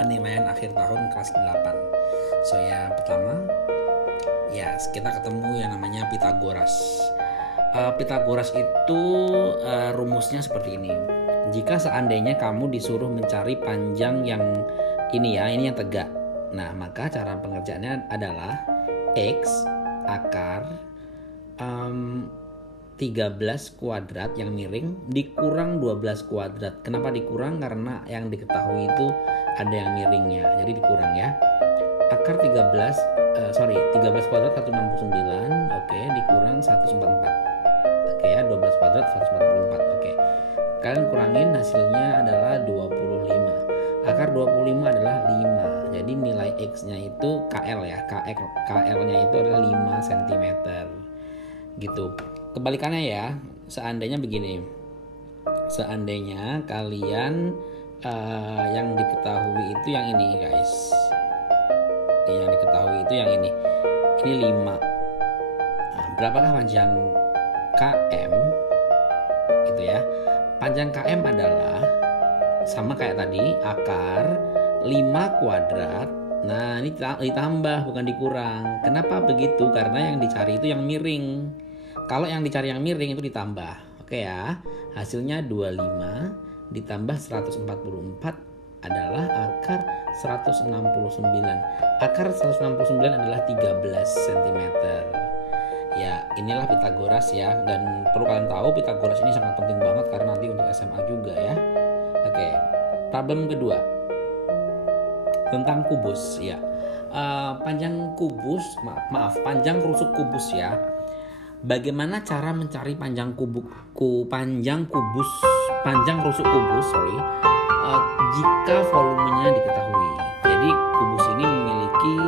penilaian akhir tahun kelas 8. So ya pertama, ya kita ketemu yang namanya Pythagoras. Pythagoras itu rumusnya seperti ini. Jika seandainya kamu disuruh mencari panjang yang ini ya, ini yang tegak. Nah, maka cara pengerjaannya adalah X akar 13 kuadrat yang miring dikurang 12 kuadrat. Kenapa dikurang? Karena yang diketahui itu ada yang miringnya, jadi dikurang ya. Akar 13 kuadrat 169, oke, dikurang 144. Oke ya, 12 kuadrat 144. Oke. Kalian kurangin, hasilnya adalah 25. Akar 25 adalah 5. Jadi nilai X-nya itu KL ya. KL-nya itu adalah 5 cm. Gitu. Kebalikannya ya, seandainya begini. Seandainya kalian yang diketahui itu yang ini, guys. Yang diketahui itu yang ini. Ini 5. Nah, berapakah panjang KM? Gitu ya. Panjang KM adalah sama kayak tadi, akar 5 kuadrat. Nah, ini ditambah bukan dikurang. Kenapa begitu? Karena yang dicari itu yang miring. Kalau yang dicari yang miring itu ditambah. Oke ya. Hasilnya 25 ditambah 144 adalah akar 169. Akar 169 adalah 13 cm. Ya, inilah Pythagoras ya, dan perlu kalian tahu Pythagoras ini sangat penting banget karena nanti untuk SMA juga ya. Oke, problem kedua tentang kubus ya. Panjang kubus, panjang rusuk kubus ya. Bagaimana cara mencari panjang rusuk kubus, jika volumenya diketahui. Jadi kubus ini memiliki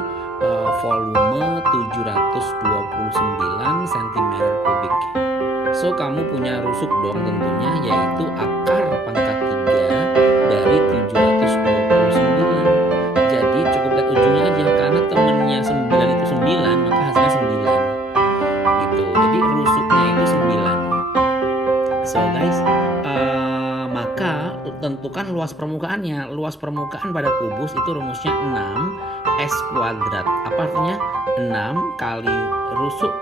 volume 729 cm3. So kamu punya rusuk dong tentunya, yaitu akar pangkat 3 dari 729. Jadi cukup lihat ujungnya aja, karena temennya 9 itu 9, maka hasilnya 9 gitu. Jadi rusuknya itu 9. So guys, maka tentukan luas permukaannya. Luas permukaan pada kubus itu rumusnya 6 S kuadrat. Apa artinya? 6 kali rusuk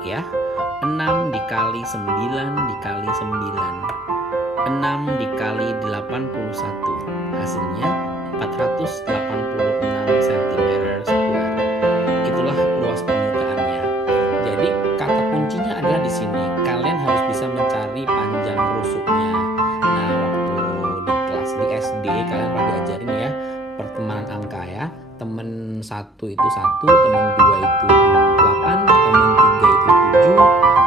ya. 6 dikali 9 dikali 9. 6 dikali 81. Hasilnya 486 cm². Itulah luas permukaannya. Jadi kata kuncinya adalah di sini. Kalian harus bisa mencari panjang rusuknya. Nah, waktu di kelas di SD kalian pernah diajarin ya pertemanan angka ya. Temen 1 itu 1, temen 2 itu 8, temen 3 itu 7,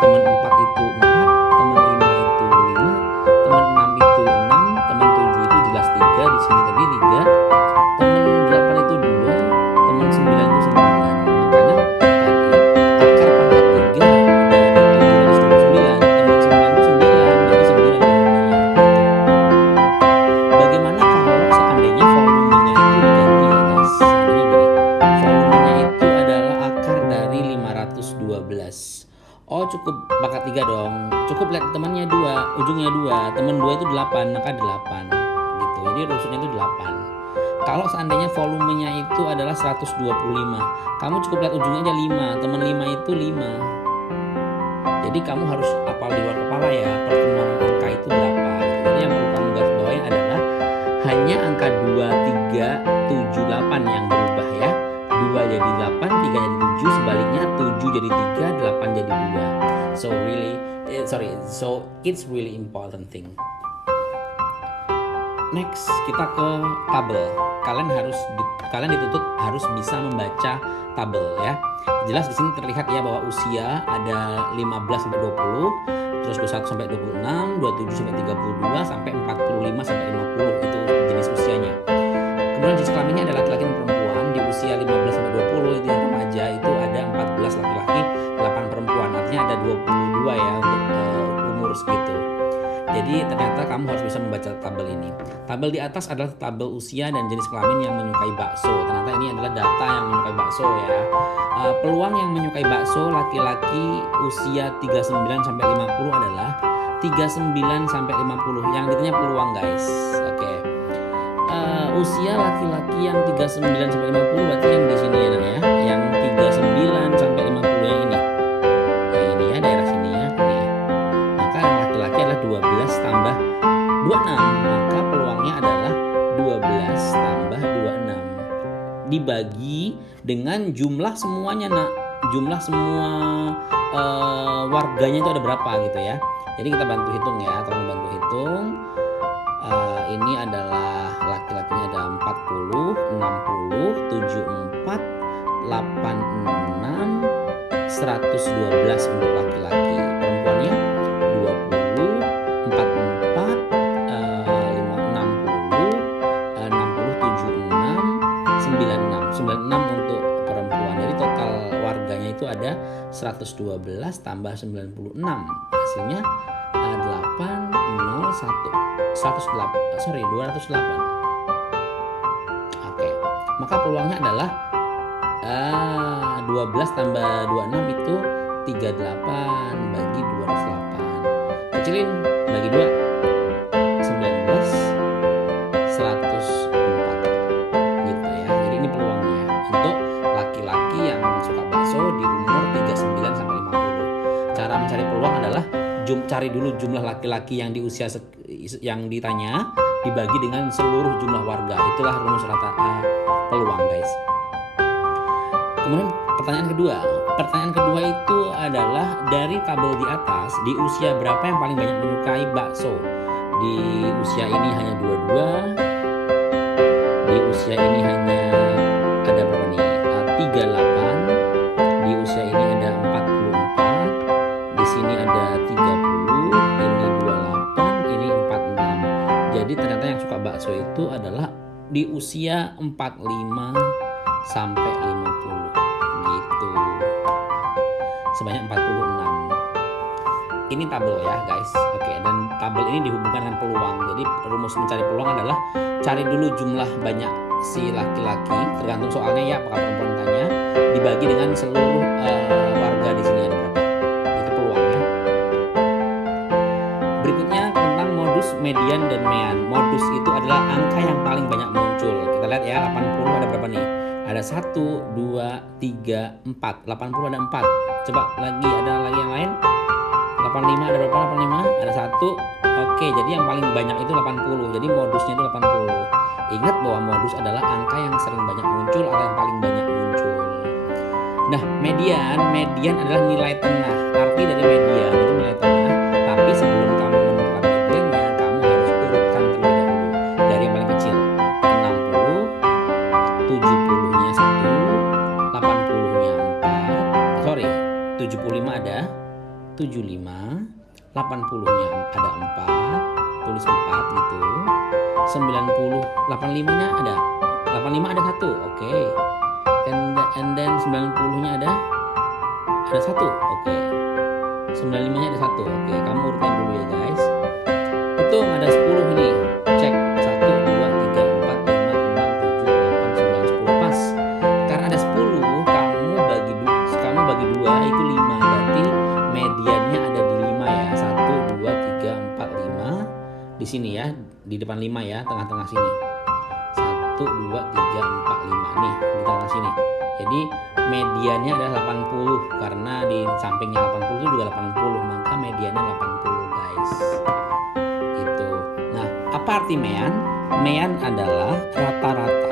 temen 4 itu 4, temen 5 itu 5, temen 6 itu 6, temen 7 itu jelas 3, di sini tadi 3, temen 8 itu 2, temen 9 itu 9. Makanya tadi akar pangkat 3 dari 729, temen 9 itu 9, jadi 9 jawabannya. Bagaimana kalau seandainya volumenya itu diganti ya guys? Seandainya gini, volumenya itu adalah akar dari 512. Oh, cukup pangkat 3 dong. Cukup lihat temannya 2, ujungnya 2. Teman 2 itu 8, maka 8 gitu. Jadi rusuknya itu 8. Kalau seandainya volumenya itu adalah 125, kamu cukup lihat ujungnya aja 5. Teman 5 itu 5. Jadi kamu harus hafal di luar kepala ya, pertemuan angka itu berapa. Jadi yang perlu kamu garis bawahi adalah hanya angka 2, 3, 7, 8 yang berubah ya. 2 jadi 8, 3 jadi 7, sebaliknya 7 jadi 3, 8 jadi 2. So it's really important thing. Next, kita ke tabel. Kalian dituntut harus bisa membaca tabel ya. Jelas di sini terlihat ya bahwa usia ada 15 sampai 20, terus 21 sampai 26, 27 sampai 32, sampai 45 sampai 50 itu jenis usianya. Kemudian jenis kelaminnya adalah laki-laki dan perempuan. Di usia 15 sampai 20 itu yang remaja itu ada 14 laki-laki, 8 perempuan. Artinya ada 22 ya untuk umur segitu. Jadi ternyata kamu harus bisa membaca tabel ini. Tabel di atas adalah tabel usia dan jenis kelamin yang menyukai bakso. Ternyata ini adalah data yang menyukai bakso ya. Peluang yang menyukai bakso laki-laki usia 39 sampai 50 adalah 39 sampai 50. Yang ditanya peluang guys. Oke. Usia laki-laki yang 39 sampai 50 berarti yang di sini ya Nak ya. Yang 39 sampai 50 yang ini. Yang ini ya, daerah sini ya. Nih. Maka yang laki-laki adalah 12 tambah 26. Maka peluangnya adalah 12 tambah 26. Dibagi dengan jumlah semuanya Nak. Jumlah semua warganya itu ada berapa gitu ya. Jadi kita bantu hitung ya. Tolong bantu hitung. Ini adalah laki-lakinya ada 40, 60, 74, 86, 112 untuk laki-laki. Perempuannya 20, 44, 60, 60, 76, 96. 96 untuk perempuan. Jadi total warganya itu ada 112 tambah 96. Hasilnya 208. Oke. Maka peluangnya adalah 12 tambah 26 itu 38 bagi 208. Kecilin bagi 2. 19 104. Gitu ya. Jadi ini peluangnya untuk laki-laki yang suka bakso di umur 39 sampai 50. Cara mencari peluang adalah cari dulu jumlah laki-laki yang di usia yang ditanya dibagi dengan seluruh jumlah warga. Itulah rumus rata peluang guys. Kemudian pertanyaan kedua itu adalah dari tabel di atas, di usia berapa yang paling banyak menyukai bakso. Di usia ini hanya 22, di usia ini hanya ada berapa nih, 38, di usia ini ada 44, di sini ada 30, ini 28, ini 46. Jadi ternyata yang suka bakso itu adalah di usia 45 sampai 50 gitu. Sebanyak 46. Ini tabel ya guys. Oke, dan tabel ini dihubungkan dengan peluang. Jadi rumus mencari peluang adalah cari dulu jumlah banyak si laki-laki, tergantung soalnya ya, apakah perempuan tanya, dibagi dengan seluruh warga di sini ada berapa. Itu peluangnya. Berikutnya tentang modus, median, dan mean. Modus itu adalah angka yang paling banyak muncul. Kita lihat ya, 80 ada berapa nih? Ada 1, 2, 3, 4. 80 ada 4. Coba lagi, ada lagi yang lain? 85 ada berapa? 85 ada 1. Oke, jadi yang paling banyak itu 80. Jadi modusnya itu 80. Ingat bahwa modus adalah angka yang sering banyak muncul atau yang paling banyak muncul. Nah, median adalah nilai tengah. Arti dari median itu nilai tengah. Tapi sebelum kamu menentukan mediannya, kamu harus urutkan terlebih dahulu. Dari yang paling kecil, 60, 70-nya 1, 80-nya 4. Sorry, 75 ada 75, 80-nya ada 4, tulis 4 gitu. 90, 85-nya ada 85 ada 1. Oke. And then 90-nya ada 1. Oke. 95-nya ada 1. Oke, kamu urutin dulu ya guys. Hitung ada 10 ini. Cek 1 2 3 4 5 6 7 8 9 10 pas. Karena ada 10, kamu bagi 2 itu 5. Berarti mediannya ada di 5 ya. 1 2 3 4 5. Di sini ya, di depan 5 ya, tengah-tengah sini. 1 2 3 4 5 nih, di tengah sini. Jadi mediannya adalah 80 karena di sampingnya 80 itu juga 80, maka mediannya 80 guys. Itu. Nah, apa arti mean? Mean adalah rata-rata.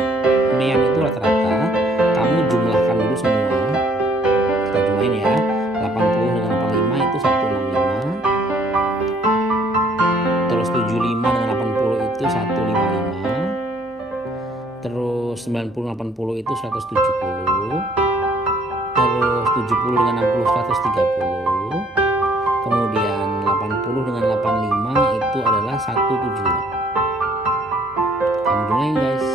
Mean itu rata-rata. Kamu jumlahkan dulu semua. Kita jumlahin ya. 80 dengan 85 itu 165. Terus 75 dengan 80 itu 155. Terus 90 80 itu 170. Terus 70 dengan 60 130. Kemudian 80 dengan 85 itu adalah 175. Kamu jumlahin guys.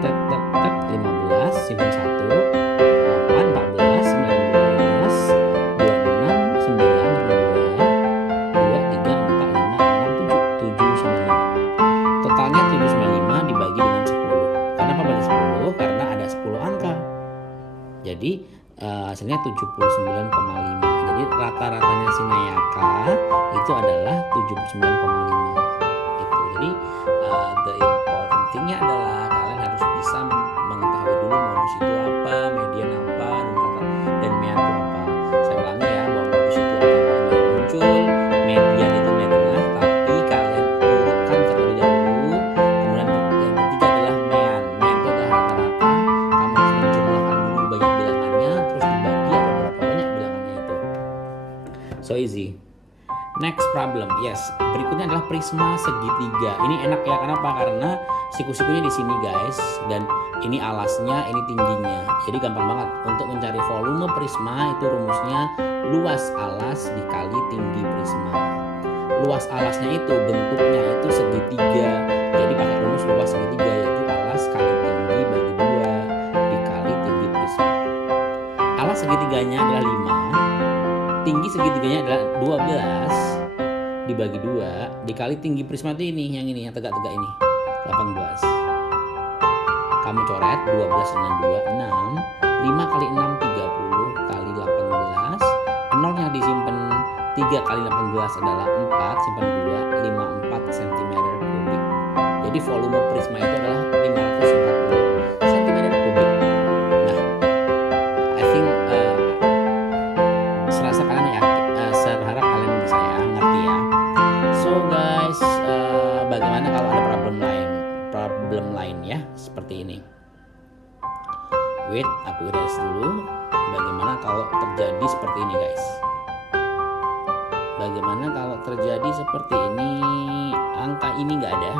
Tek 15 simpan 1. 8 14 19 26 9 2 3 4 5 6 7 795. Totalnya 795 dibagi dengan 10. Kenapa bagi 10? Karena ada 10 angka. Jadi hasilnya 79,5. Jadi rata-ratanya si Nayaka itu adalah 79,5 gitu. Jadi the important pentingnya adalah kalian harus bisa mengetahui dulu modus itu apa, median apa, dan mean itu apa. Saya ulangi ya, bahwa modus itu akan paling banyak muncul, median itu nilai tengah, tapi kalian urutkan terlebih dahulu. Kemudian yang ketiga adalah mean. Mean itu adalah rata-rata. Kamu harus menjumlahkan dulu banyak bilangannya, terus dibagi ada berapa banyak bilangannya itu. So easy. Next problem, yes. Berikutnya adalah prisma segitiga. Ini enak ya, kenapa? Karena siku-sikunya di sini guys, dan ini alasnya, ini tingginya. Jadi gampang banget untuk mencari volume prisma itu rumusnya luas alas dikali tinggi prisma. Luas alasnya itu bentuknya itu segitiga. Jadi pakai rumus luas segitiga yaitu alas kali tinggi bagi 2 dikali tinggi prisma. Alas segitiganya adalah 5. Tinggi segitiganya adalah 12 dibagi 2 dikali tinggi prisma itu ini, yang tegak-tegak ini 18. Kamu coret 12 dengan 2 6. 5 kali 6 30 kali 18. Nolnya disimpan, 3 kali 18 adalah 4, simpan 2, 54 cm kubik. Jadi volume prisma itu adalah 540 cm kubik. Nah, I think serasa kalian ya, saya berharap kalian bisa ya ngerti ya. So guys, bagaimana kalau ada problem lain ya seperti ini. Wait, aku erase dulu. Bagaimana kalau terjadi seperti ini guys? Bagaimana kalau terjadi seperti ini? Angka ini nggak ada.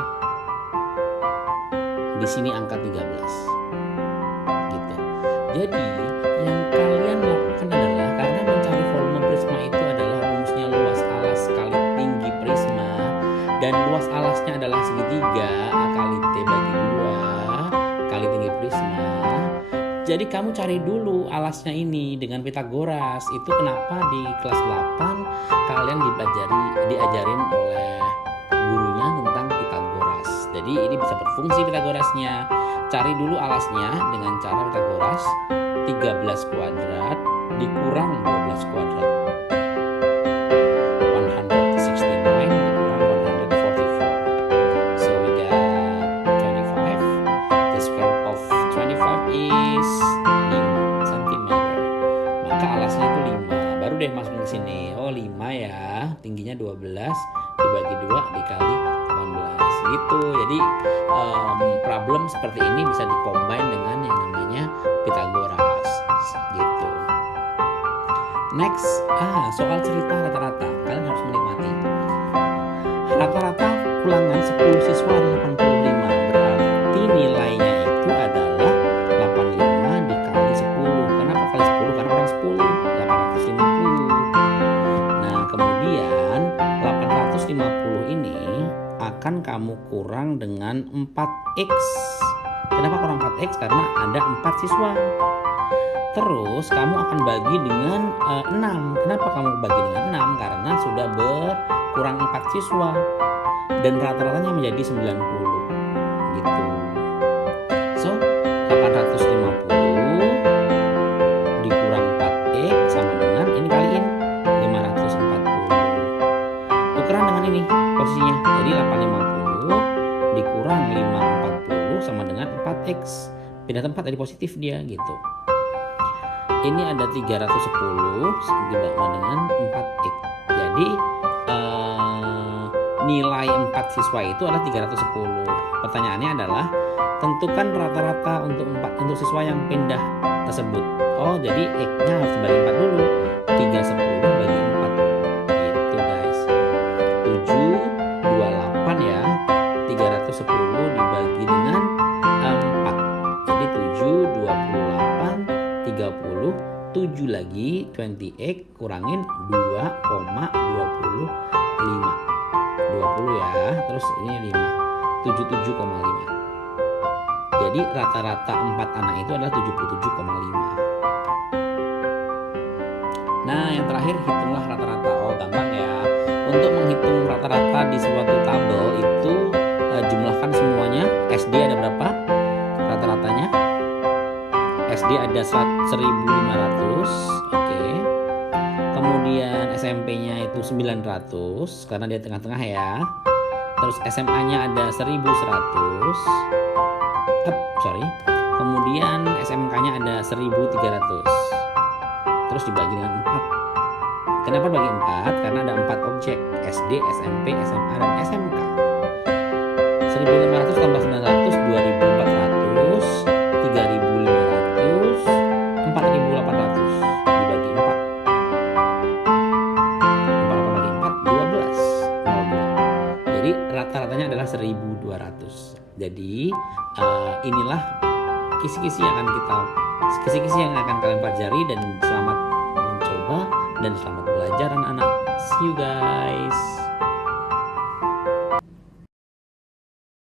Di sini angka 13. Gitu. Jadi yang kalian lakukan adalah, karena mencari volume prisma itu adalah rumusnya luas alas kali tinggi prisma, dan luas alasnya adalah segitiga kali T bagi 2 kali tinggi prisma. Jadi kamu cari dulu alasnya ini dengan Pitagoras. Itu kenapa di kelas 8 kalian diajarin oleh gurunya tentang Pitagoras. Jadi ini bisa berfungsi Pitagorasnya. Cari dulu alasnya dengan cara Pitagoras. 13 kuadrat dikurang 12 kuadrat. 169 dikurang 144. So we got 25. The square of 25 is 5 cm. Maka alasnya itu 5. Baru deh masukin ke sini. Oh, 5 ya. Tingginya 12 dibagi 2 dikali 18 gitu. Jadi problem seperti ini bisa dikombin dengan yang namanya Pitagoras gitu. Next, soal cerita rata-rata. Kalian harus menikmati. Rata-rata ulangan 10 siswa adalah 85. Berarti nilainya itu adalah 85 dikali 10. Kenapa kali 10? Karena kurang 10, 850. Nah, kemudian 850 ini akan kamu kurang dengan 4x. Kenapa kurang 4x? Karena ada 4 siswa. Terus kamu akan bagi dengan 6. Kenapa kamu bagi dengan 6? Karena sudah berkurang 4 siswa. Dan rata-ratanya menjadi 90. Gitu. So, 850 dikurang 4x sama dengan ini kaliin 540. Tukeran dengan ini posisinya. Jadi 850 dikurang 540 sama dengan 4x. Pindah tempat dari positif dia gitu. Ini ada 310 ditambah dengan 4x. Jadi nilai 4 siswa itu adalah 310. Pertanyaannya adalah tentukan rata-rata untuk siswa yang pindah tersebut. Oh, jadi x-nya harus dibagi 4 dulu. 310 bagi 4. Gitu guys. 728 ya. 310 dibagi dengan 4. Jadi 7 28 30 7 lagi 20x kurangin 2,25 20 ya, terus ini 5 77,5. Jadi rata-rata 4 anak itu adalah 77,5. Nah, yang terakhir hitunglah rata-rata. Oh, gampang ya. Untuk menghitung rata-rata di suatu tabel itu jumlahkan semuanya. SD ada berapa? Rata-ratanya SD ada 1.500. Oke. Kemudian SMP-nya itu 900 karena dia tengah-tengah ya. Terus SMA-nya ada 1.100. Kemudian SMK-nya ada 1.300. Terus dibagi dengan 4. Kenapa bagi 4? Karena ada 4 objek, SD, SMP, SMA, dan SMK. 1.500 tambah 900, 2.400, 3.500, 4.800 dibagi 4. 4 bagi 4, 12. 02. Jadi rata-ratanya adalah 1.200. Jadi inilah kisi-kisi yang akan kalian pelajari, dan selamat mencoba dan selamat belajar anak-anak. See you guys.